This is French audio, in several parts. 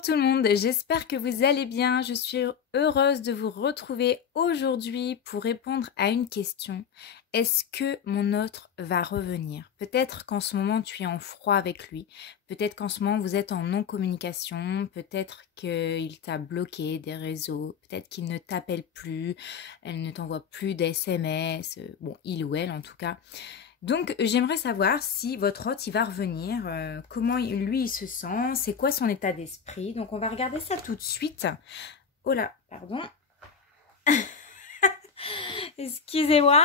Bonjour tout le monde, j'espère que vous allez bien. Je suis heureuse de vous retrouver aujourd'hui pour répondre à une question. Est-ce que mon autre va revenir? Peut-être qu'en ce moment tu es en froid avec lui, peut-être qu'en ce moment vous êtes en non-communication, peut-être qu'il t'a bloqué des réseaux, peut-être qu'il ne t'appelle plus, elle ne t'envoie plus d'SMS, bon il ou elle en tout cas. Donc, j'aimerais savoir si votre hôte, il va revenir, comment lui, il se sent, c'est quoi son état d'esprit. Donc, on va regarder ça tout de suite. Oh là, pardon. Excusez-moi.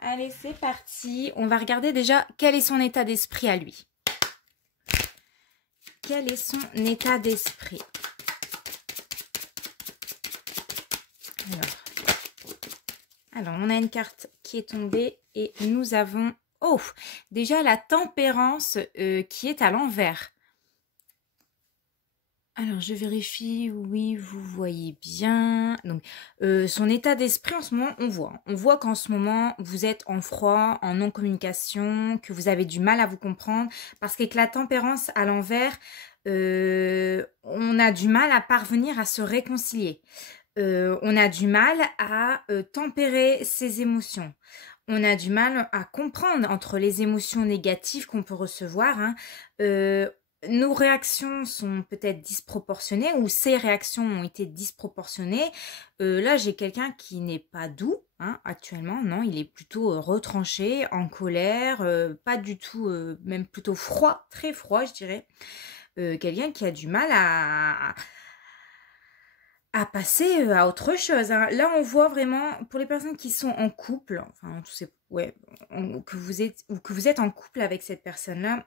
Allez, c'est parti. On va regarder déjà quel est son état d'esprit à lui. Quel est son état d'esprit? Alors, on a une carte qui est tombée et nous avons... Oh, déjà la tempérance qui est à l'envers. Alors, je vérifie, oui, vous voyez bien. Donc, son état d'esprit en ce moment, on voit. On voit qu'en ce moment, vous êtes en froid, en non-communication, que vous avez du mal à vous comprendre. Parce qu'avec la tempérance à l'envers, on a du mal à parvenir à se réconcilier. On a du mal à tempérer ses émotions. On a du mal à comprendre entre les émotions négatives qu'on peut recevoir. Nos réactions sont peut-être disproportionnées ou ses réactions ont été disproportionnées. Là, j'ai quelqu'un qui n'est pas doux actuellement. Non, il est plutôt retranché, en colère, pas du tout, même plutôt froid, très froid, je dirais. Quelqu'un qui a du mal à passer à autre chose. Là, on voit vraiment, pour les personnes qui sont en couple, enfin, ouais, que vous êtes en couple avec cette personne-là,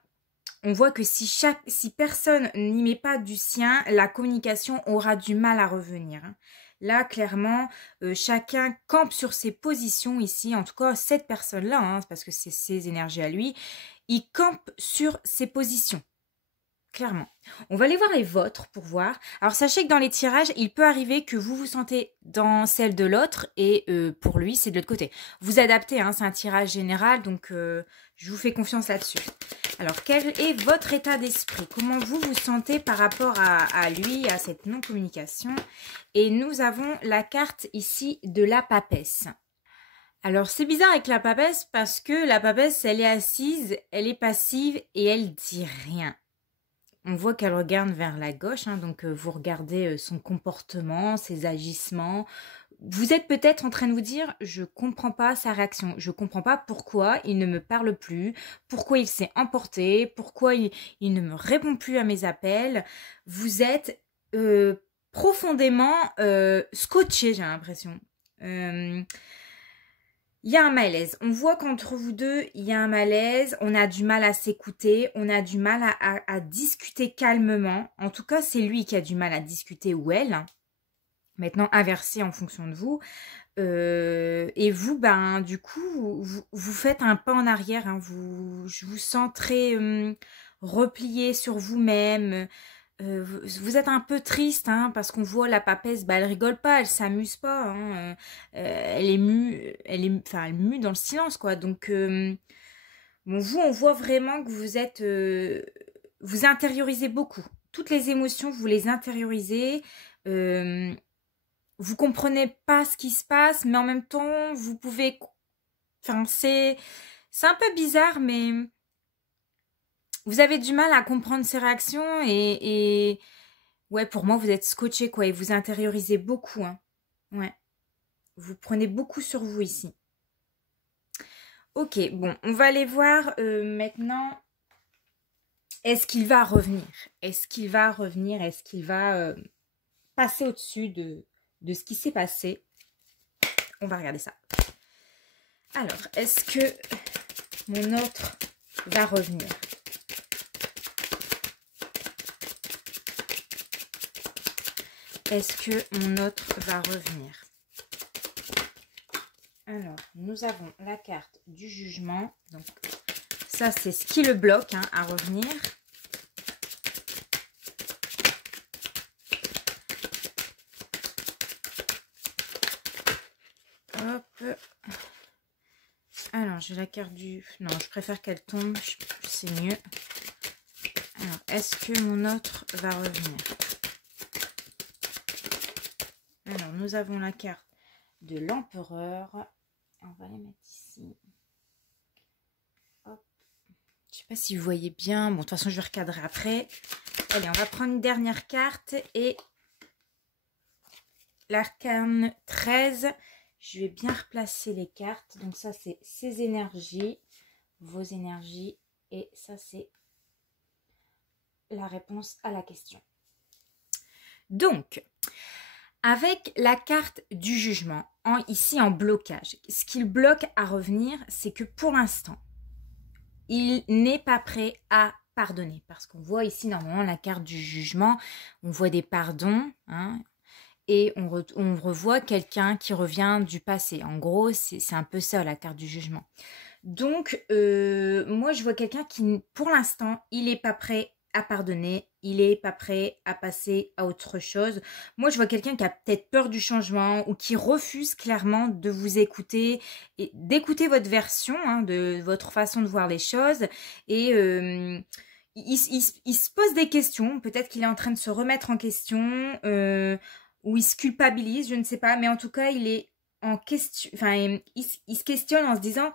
on voit que si personne n'y met pas du sien, la communication aura du mal à revenir. Là, clairement, chacun campe sur ses positions ici. En tout cas, cette personne-là, parce que c'est ses énergies à lui, il campe sur ses positions. Clairement. On va aller voir les vôtres pour voir. Alors, sachez que dans les tirages, il peut arriver que vous vous sentez dans celle de l'autre et pour lui, c'est de l'autre côté. Vous adaptez, c'est un tirage général, donc je vous fais confiance là-dessus. Alors, quel est votre état d'esprit? Comment vous vous sentez par rapport à lui, à cette non-communication? Et nous avons la carte ici de la papesse. Alors, c'est bizarre avec la papesse parce que la papesse, elle est assise, elle est passive et elle dit rien. On voit qu'elle regarde vers la gauche, donc vous regardez son comportement, ses agissements. Vous êtes peut-être en train de vous dire, je comprends pas sa réaction, je comprends pas pourquoi il ne me parle plus, pourquoi il s'est emporté, pourquoi il ne me répond plus à mes appels. Vous êtes profondément scotché, j'ai l'impression. Il y a un malaise. On voit qu'entre vous deux, il y a un malaise. On a du mal à s'écouter. On a du mal à discuter calmement. En tout cas, c'est lui qui a du mal à discuter ou elle. Maintenant, inversé en fonction de vous. Et vous, du coup, vous faites un pas en arrière. Je vous sens très replié sur vous-même. Vous êtes un peu triste parce qu'on voit la papesse, elle rigole pas, elle s'amuse pas, elle est mue, elle mue dans le silence quoi. Donc bon, vous on voit vraiment que vous êtes, vous intériorisez beaucoup, toutes les émotions vous les intériorisez, vous comprenez pas ce qui se passe, mais en même temps vous pouvez, c'est un peu bizarre mais vous avez du mal à comprendre ses réactions et ouais, pour moi, vous êtes scotché, quoi, et vous intériorisez beaucoup, Ouais. Vous prenez beaucoup sur vous ici. Ok, bon, on va aller voir maintenant. Est-ce qu'il va revenir? Est-ce qu'il va revenir? Est-ce qu'il va passer au-dessus de ce qui s'est passé? On va regarder ça. Alors, est-ce que mon autre va revenir? Est-ce que mon autre va revenir? Alors, nous avons la carte du jugement. Donc, ça, c'est ce qui le bloque à revenir. Hop. Alors, j'ai la carte du... Non, je préfère qu'elle tombe. C'est mieux. Alors, est-ce que mon autre va revenir? Alors, nous avons la carte de l'empereur. On va la mettre ici. Hop. Je ne sais pas si vous voyez bien. Bon, de toute façon, je vais recadrer après. Allez, on va prendre une dernière carte et l'arcane 13. Je vais bien replacer les cartes. Donc ça, c'est ses énergies, vos énergies. Et ça, c'est la réponse à la question. Donc, avec la carte du jugement, ici en blocage, ce qu'il bloque à revenir, c'est que pour l'instant, il n'est pas prêt à pardonner. Parce qu'on voit ici, normalement, la carte du jugement, on voit des pardons, hein, et on revoit quelqu'un qui revient du passé. En gros, c'est un peu ça, la carte du jugement. Donc, moi, je vois quelqu'un qui, pour l'instant, il n'est pas prêt à pardonner, il n'est pas prêt à passer à autre chose. Moi, je vois quelqu'un qui a peut-être peur du changement ou qui refuse clairement de vous écouter et d'écouter votre version, hein, de votre façon de voir les choses. Et il se pose des questions. Peut-être qu'il est en train de se remettre en question ou il se culpabilise, je ne sais pas. Mais en tout cas, il est en question. Enfin, il se questionne en se disant: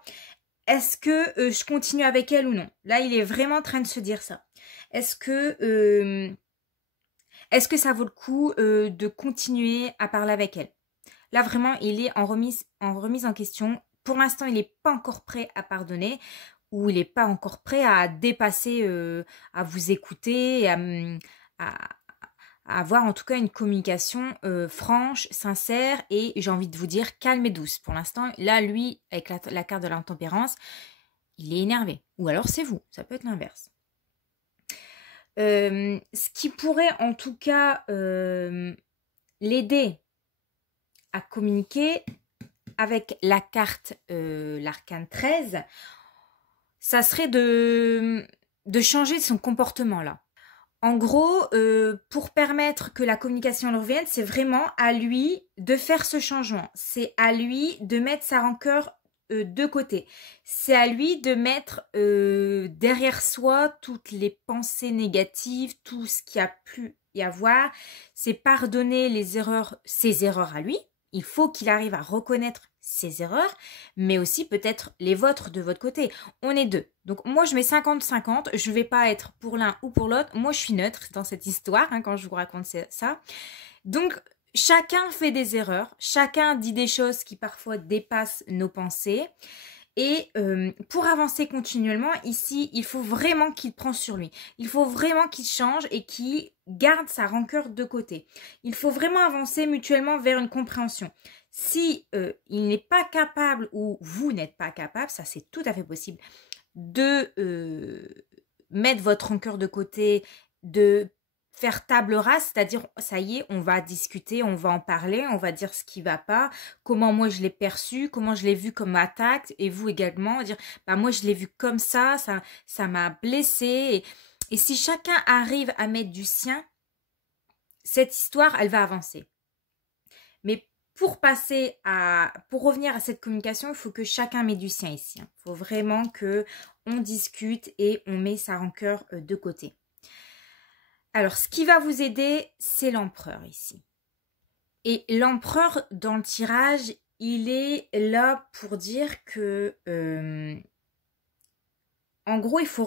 est-ce que je continue avec elle ou non? Là, il est vraiment en train de se dire ça. Est-ce que ça vaut le coup de continuer à parler avec elle? Là, vraiment, il est en remise en question. Pour l'instant, il n'est pas encore prêt à pardonner ou il n'est pas encore prêt à dépasser, à vous écouter, à avoir en tout cas une communication franche, sincère et j'ai envie de vous dire calme et douce. Pour l'instant, là, lui, avec la carte de l'intempérance, il est énervé. Ou alors c'est vous, ça peut être l'inverse. Ce qui pourrait en tout cas l'aider à communiquer avec la carte, l'arcane 13, ça serait de changer son comportement là. En gros, pour permettre que la communication leur revienne, c'est vraiment à lui de faire ce changement. C'est à lui de mettre sa rancœur de côté. C'est à lui de mettre derrière soi toutes les pensées négatives, tout ce qui a pu y avoir. C'est pardonner ses erreurs à lui. Il faut qu'il arrive à reconnaître ses erreurs, mais aussi peut-être les vôtres de votre côté. On est deux. Donc moi, je mets 50-50. Je ne vais pas être pour l'un ou pour l'autre. Moi, je suis neutre dans cette histoire hein, quand je vous raconte ça. Donc, chacun fait des erreurs. Chacun dit des choses qui parfois dépassent nos pensées. Et pour avancer continuellement, ici, il faut vraiment qu'il prenne sur lui. Il faut vraiment qu'il change et qu'il garde sa rancœur de côté. Il faut vraiment avancer mutuellement vers une compréhension. Si il n'est pas capable ou vous n'êtes pas capable, ça c'est tout à fait possible, de mettre votre rancœur de côté, de faire table rase, c'est-à-dire ça y est, on va discuter, on va en parler, on va dire ce qui va pas, comment moi je l'ai perçu, comment je l'ai vu comme attaque, et vous également, dire bah moi je l'ai vu comme ça m'a blessé, et si chacun arrive à mettre du sien, cette histoire elle va avancer. Mais pour revenir à cette communication, il faut que chacun mette du sien ici. Il faut vraiment que on discute et on met sa rancœur de côté. Alors, ce qui va vous aider, c'est l'empereur ici. Et l'empereur, dans le tirage, il est là pour dire que, en gros, il faut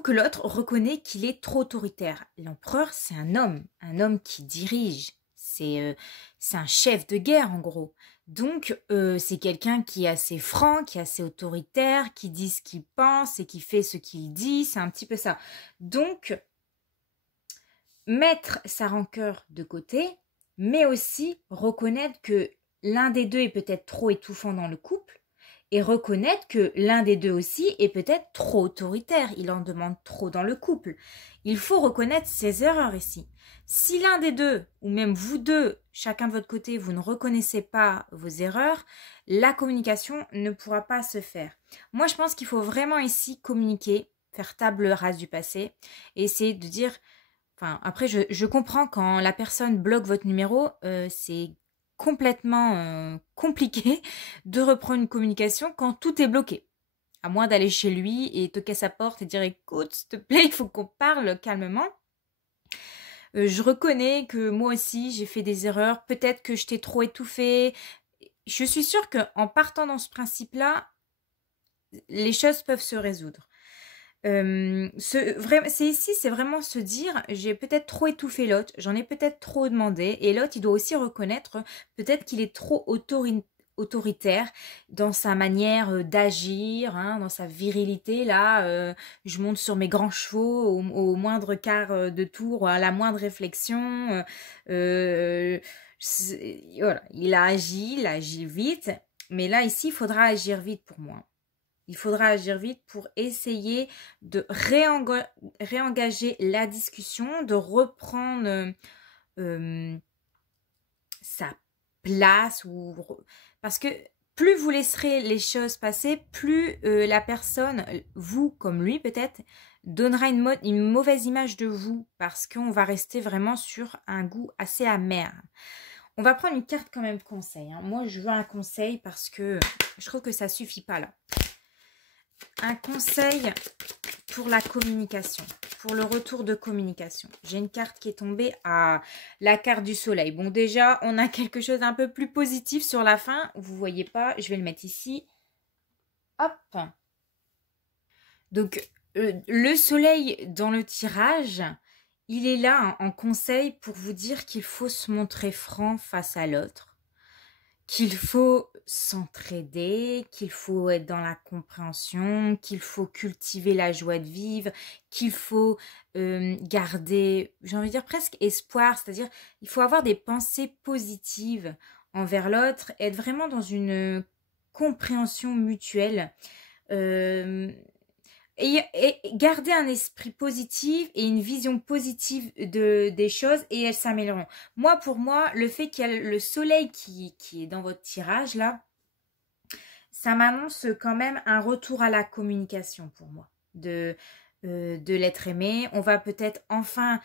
que l'autre reconnaisse qu'il est trop autoritaire. L'empereur, c'est un homme qui dirige. C'est un chef de guerre, en gros. Donc, c'est quelqu'un qui est assez franc, qui est assez autoritaire, qui dit ce qu'il pense et qui fait ce qu'il dit. C'est un petit peu ça. Donc, mettre sa rancœur de côté, mais aussi reconnaître que l'un des deux est peut-être trop étouffant dans le couple et reconnaître que l'un des deux aussi est peut-être trop autoritaire. Il en demande trop dans le couple. Il faut reconnaître ses erreurs ici. Si l'un des deux, ou même vous deux, chacun de votre côté, vous ne reconnaissez pas vos erreurs, la communication ne pourra pas se faire. Moi, je pense qu'il faut vraiment ici communiquer, faire table rase du passé, et essayer de dire... Enfin, après, je comprends quand la personne bloque votre numéro, c'est complètement compliqué de reprendre une communication quand tout est bloqué. à moins d'aller chez lui et toquer à sa porte et dire écoute, s'il te plaît, il faut qu'on parle calmement. Je reconnais que moi aussi j'ai fait des erreurs, peut-être que je t'ai trop étouffé. Je suis sûre qu'en partant dans ce principe-là, les choses peuvent se résoudre. C'est vraiment se dire j'ai peut-être trop étouffé l'autre, j'en ai peut-être trop demandé, et l'autre il doit aussi reconnaître peut-être qu'il est trop autoritaire dans sa manière d'agir, hein, dans sa virilité. Là, je monte sur mes grands chevaux au moindre quart de tour, à la moindre réflexion. Voilà, il agit vite, mais là ici il faudra agir vite pour moi. Il faudra agir vite pour essayer de réengager la discussion, de reprendre sa place. Parce que plus vous laisserez les choses passer, plus la personne, vous comme lui peut-être, donnera une mauvaise image de vous. Parce qu'on va rester vraiment sur un goût assez amer. On va prendre une carte quand même conseil. Hein. Moi, je veux un conseil parce que je trouve que ça suffit pas là. Un conseil pour la communication, pour le retour de communication. J'ai une carte qui est tombée à la carte du soleil. Bon, déjà, on a quelque chose d'un peu plus positif sur la fin. Vous voyez pas, je vais le mettre ici. Hop. Donc, le soleil dans le tirage, il est là hein, en conseil pour vous dire qu'il faut se montrer franc face à l'autre. Qu'il faut s'entraider, qu'il faut être dans la compréhension, qu'il faut cultiver la joie de vivre, qu'il faut garder, j'ai envie de dire presque espoir, c'est-à-dire il faut avoir des pensées positives envers l'autre, être vraiment dans une compréhension mutuelle. Et garder un esprit positif et une vision positive des choses et elles s'amélioreront. Moi, pour moi, le fait qu'il y a le soleil qui est dans votre tirage, là, ça m'annonce quand même un retour à la communication pour moi, de l'être aimé. On va peut-être enfin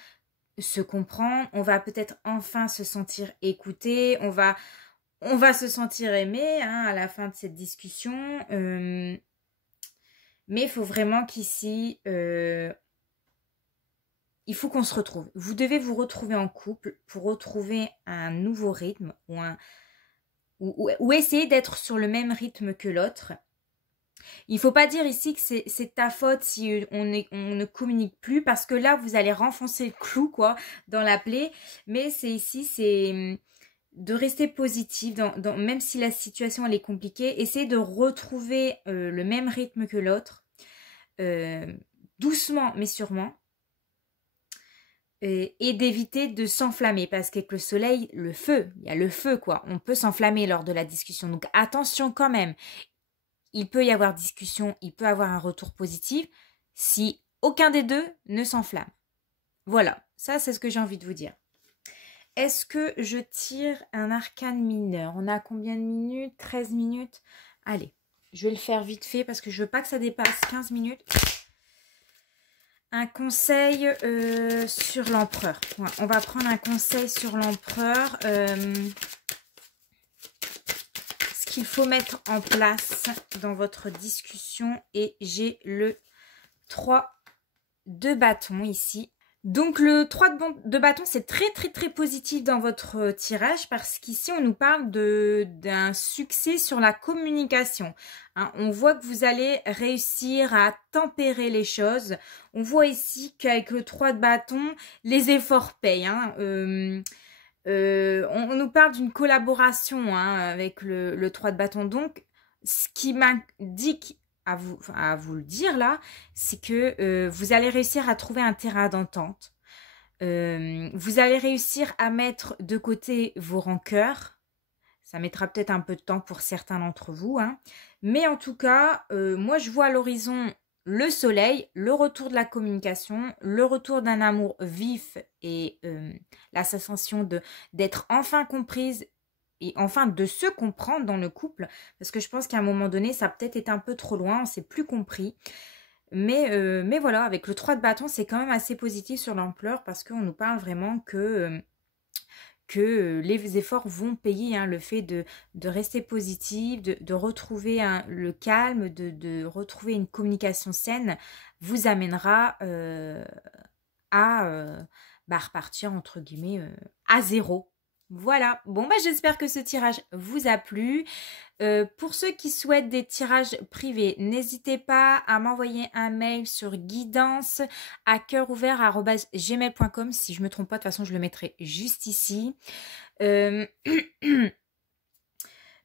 se comprendre, on va peut-être enfin se sentir écouté, on va se sentir aimé hein, à la fin de cette discussion. Mais il faut vraiment qu'ici, il faut qu'on se retrouve. Vous devez vous retrouver en couple pour retrouver un nouveau rythme ou essayer d'être sur le même rythme que l'autre. Il ne faut pas dire ici que c'est ta faute si on ne communique plus parce que là, vous allez renfoncer le clou quoi, dans la plaie. Mais c'est de rester positif, même si la situation elle est compliquée, essayez de retrouver le même rythme que l'autre, doucement mais sûrement, et d'éviter de s'enflammer, parce qu'avec le soleil, il y a le feu quoi, on peut s'enflammer lors de la discussion, donc attention quand même, il peut y avoir discussion, il peut y avoir un retour positif, si aucun des deux ne s'enflamme. Voilà, ça c'est ce que j'ai envie de vous dire. Est-ce que je tire un arcane mineur? On a combien de minutes? 13 minutes. Allez, je vais le faire vite fait parce que je veux pas que ça dépasse 15 minutes. Un conseil sur l'empereur. Ouais, on va prendre un conseil sur l'empereur. Ce qu'il faut mettre en place dans votre discussion. Et j'ai le 3 de bâton ici. Donc le 3 de bâton, c'est très très très positif dans votre tirage parce qu'ici on nous parle d'un succès sur la communication. Hein, on voit que vous allez réussir à tempérer les choses. On voit ici qu'avec le 3 de bâton, les efforts payent. Hein. On nous parle d'une collaboration hein, avec le 3 de bâton. Donc ce qui m'indique à vous le dire là, c'est que vous allez réussir à trouver un terrain d'entente. Vous allez réussir à mettre de côté vos rancœurs. Ça mettra peut-être un peu de temps pour certains d'entre vous. Hein. Mais en tout cas, moi je vois à l'horizon le soleil, le retour de la communication, le retour d'un amour vif et la sensation d'être enfin comprise et enfin de se comprendre dans le couple, parce que je pense qu'à un moment donné, ça a peut-être été un peu trop loin, on ne s'est plus compris. Mais voilà, avec le 3 de bâton, c'est quand même assez positif sur l'ampleur, parce qu'on nous parle vraiment que les efforts vont payer, hein, le fait de rester positif, de retrouver le calme, de retrouver une communication saine, vous amènera à repartir entre guillemets à zéro. Voilà, bon bah j'espère que ce tirage vous a plu. Pour ceux qui souhaitent des tirages privés, n'hésitez pas à m'envoyer un mail sur guidance@cœurouvert@gmail.com. Si je me trompe pas, de toute façon je le mettrai juste ici. Moi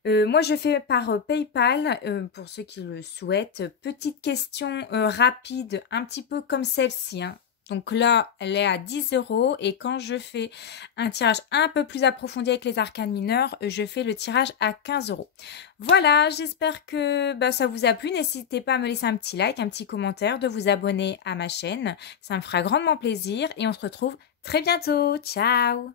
je fais par PayPal pour ceux qui le souhaitent. Petite question rapide, un petit peu comme celle-ci, hein. Donc là, elle est à 10 € et quand je fais un tirage un peu plus approfondi avec les arcanes mineurs, je fais le tirage à 15 €. Voilà, j'espère que ça vous a plu. N'hésitez pas à me laisser un petit like, un petit commentaire, de vous abonner à ma chaîne. Ça me fera grandement plaisir et on se retrouve très bientôt. Ciao!